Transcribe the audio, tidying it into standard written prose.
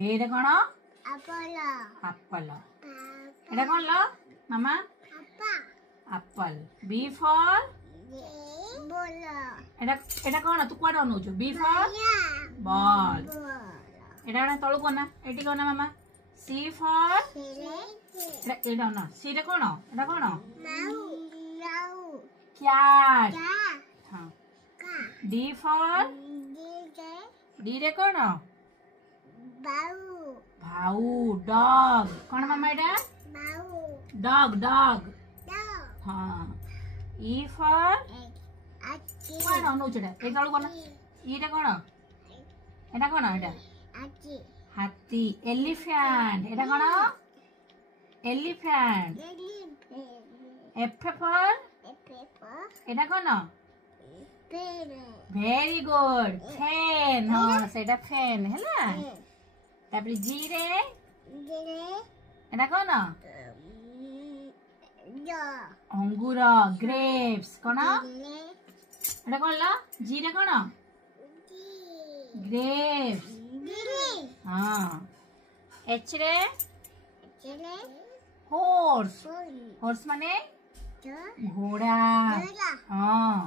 ଏଇଟା କଣ? ଆପଲ। ଏଇଟା କଣ ଲ ମାମା? ଆପଲ। B for ଏଇଟା କଣ? ତୁ କୁଆଡେ ଅନଉଛୁ? B for ball। ଏଇଟା କଣ ତଳକୁ ଅନା, ଏଠି କଣ ମାମା? C for ଏଇଟା ଅନା। C ରେ କଣ? ଏଇଟା କଣ? କ୍ୟାଟ୍। ହଁ। D for D ରେ କଣ? ଭାଉ। ଡଗ। କଣ ମାମା ଏଇଟା? ଡଗ। ହଁ। E for କଣ ଅନଉଛୁ ଏଟା? ଏଇ ତଳକୁ ଅନା। E ରେ କଣ? ଏଟା କଣ? ଏଟା ହାତୀ। ଏଲିଫ୍ୟାଣ୍ଟ। ଏଟା କଣ? ଏଲିଫ୍ୟାଣ୍ଟ। F for ଏଟା କଣ? Very good. ଫେନ୍। ହଁ ସେଇଟା ଫେନ୍ ହେଲା। ତାପରେ G ରେ ଏଟା କଣ? ଅଙ୍ଗୁର। ଗ୍ରେପ୍ସ। କଣ ଏଟା କଣ ଲ? G ରେ କଣ? ଗ୍ରେପ୍ସ। ହଁ। H ରେ horse। horse ମାନେ ଘୋड़ा। ହଁ।